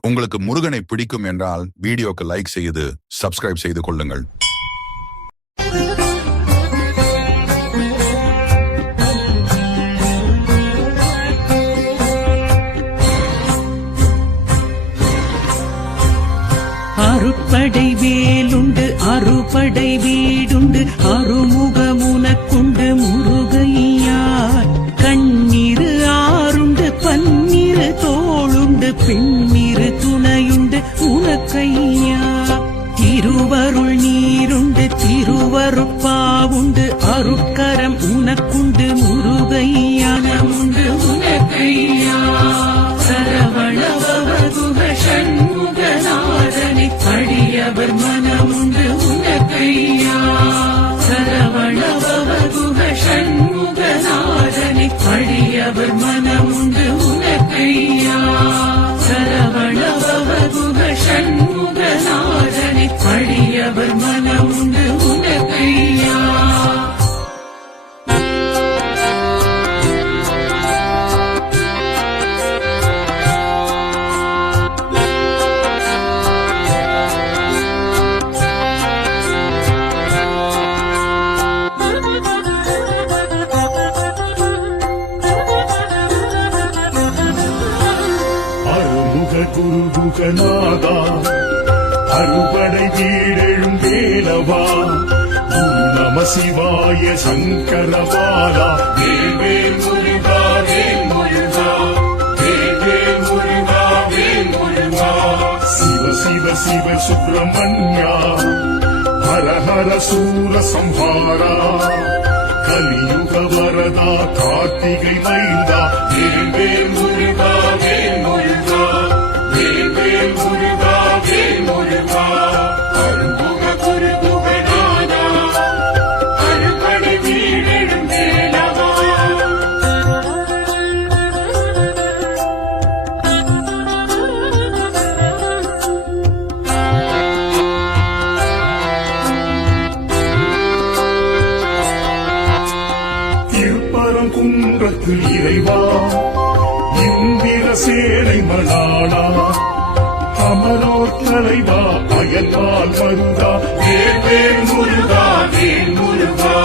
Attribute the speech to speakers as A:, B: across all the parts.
A: உங்களுக்கு முருகனை பிடிக்கும் என்றால் வீடியோக்கு லைக் செய்து சப்ஸ்கிரைப் செய்து கொள்ளுங்கள்.
B: அருட்படை வேலுண்டு அறுபடை வீடுண்டு அருமுகமுனக்கு சரவணவ குக சண்முகநாதனை அடியவர் மனமுண்டு உனக்கையா சரவணபவகுக ஷண்முகநாதனை அடியவர் மனமுண்டு உனக்கையா சரவணபவகுக ஷண்முகநாதனை அடியவர் மனமுண்டு
C: குருகுகநாதா அறுபடை வீடெழும் வேலவா. நம சிவாய சங்கரபாலா. வேல்வேல் முருகா வேல் முருகா. வேல்வேல் முருகா வேல் முருகா. சிவ சிவ சிவ சுப்பிரமணியா. ஹர ஹர சூர சம்ஹாரா. கலியுக வரதா கார்த்திகை வைந்தா வேல் முருகா வேல் முருகா. திருப்பரங்குன்றத்து இறைவா இந்திர சேனை மணாளா அமரோர் தலைவா அயல்வால் மருதா? வேல் முருகா? வேல் முருகா?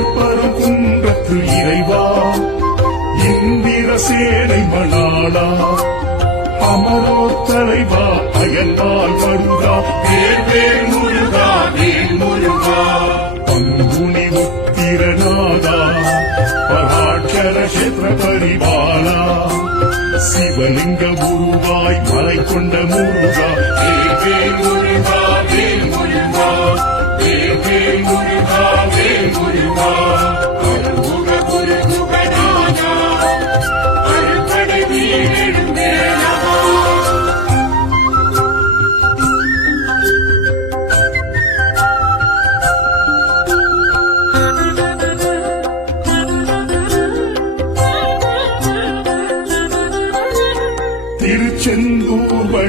C: திருப்பரங்குன்றத்து இறைவா? இந்திர சேனை மணாளா அமரோர் தலைவா அயல்வால் மருகா வேல் வேல் முருகா? வேல் முருகா? பங்குனி உத்திரநாதா பராட்சர கஷேத்திர பரிபாலா சிவலிங்க உருவாய் மலை கொண்ட முருகா வேல் முருகா வேல் முருகா வேல் முருகா வேல் முருகா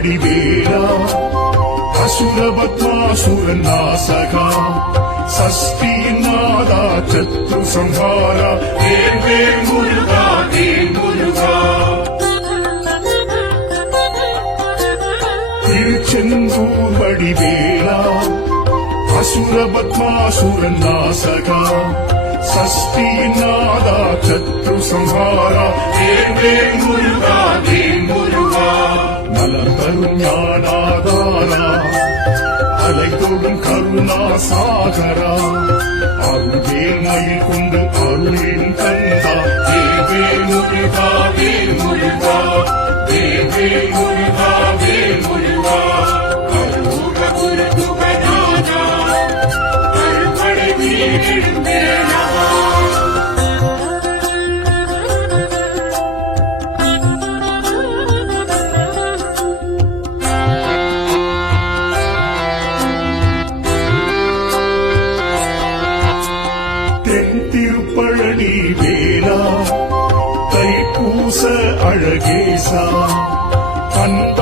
C: திருச்செந்தூர் வடிவேலா அசுரபத்மாசுரன் நாசகா சஷ்டியின் நாதா சத்ரு சம்ஹாரா வேல் வேல் முருகா வேல் முருகா. திருச்செந்தூர் வடிவேலா அசுரபத்மாசுரன் நாசகா சஷ்டியின் நாதா சத்ரு சம்ஹாரா வேல் வேல் முருகா வேல் முருகா. நலம் ஞானாதாரா அலை கருணா சாகரா அருள் மயில் கொண்டு அருளின் கந்தா வேல் முருகா வேல் முருகா வேல் முருகா வேல் முருகா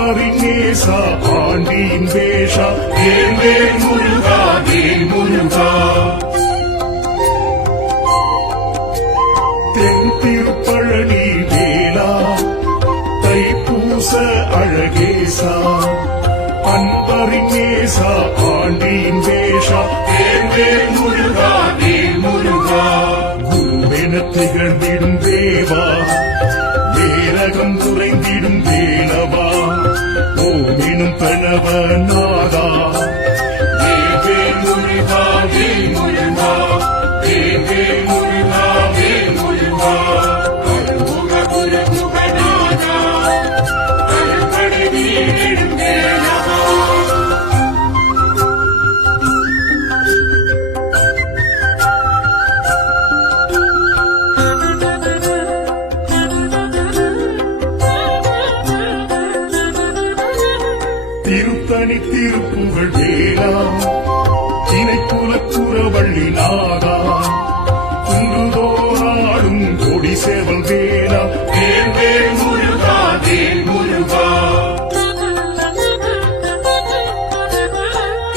C: ஆரின் நேசா பாண்டியின் வேஷா ஏன் வேல் முருகா வேல் முருகா தென் திருப்பழனி வேளா தைப்பூச அழகேசா அன்பரின் நேசா பாண்டியின் வேஷா ஏன் வேல் முருகா வேல் முருகா திகழ்ந்திடும் தேவா வேலகம் துறைந்திடும் வேலவா ஓமினும் பிரணவ நாதா. திருப்புகழ் வேளா திணைக்குல குறவள்ளி நாதா. குன்றுதோறாடும் கொடி சேவல் வேளா வேல் முருகா வேல் முருகா.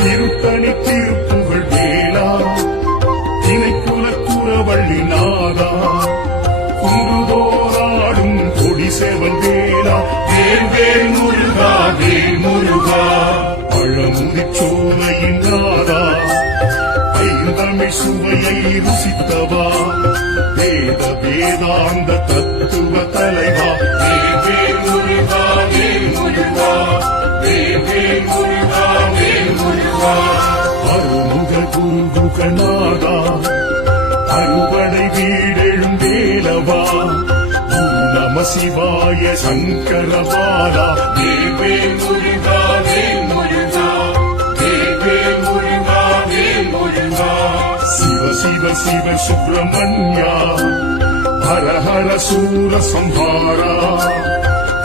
C: திருத்தணி திருப்புகழ் வேளா கொடி சேவல் வேளா வேல் முருகா ஐந்தமிழ் சுவையை ருசித்தவா? வேத வேதாந்த தத்துவ தலைவா? அருமுக குருகுகநாதா அறுபடை வீடெழும் வேலவா? நம சிவாய சங்கரபாலா. தேவே முருகா வேல் முருகா. சிவ சிவ சிவ சுப்பிரமணியா ஹர ஹர சூர சம்ஹாரா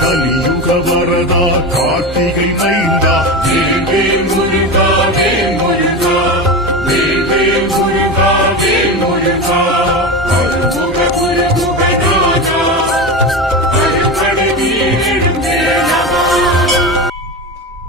C: கலியுக வரதா கார்த்திகை மைந்தா வேல்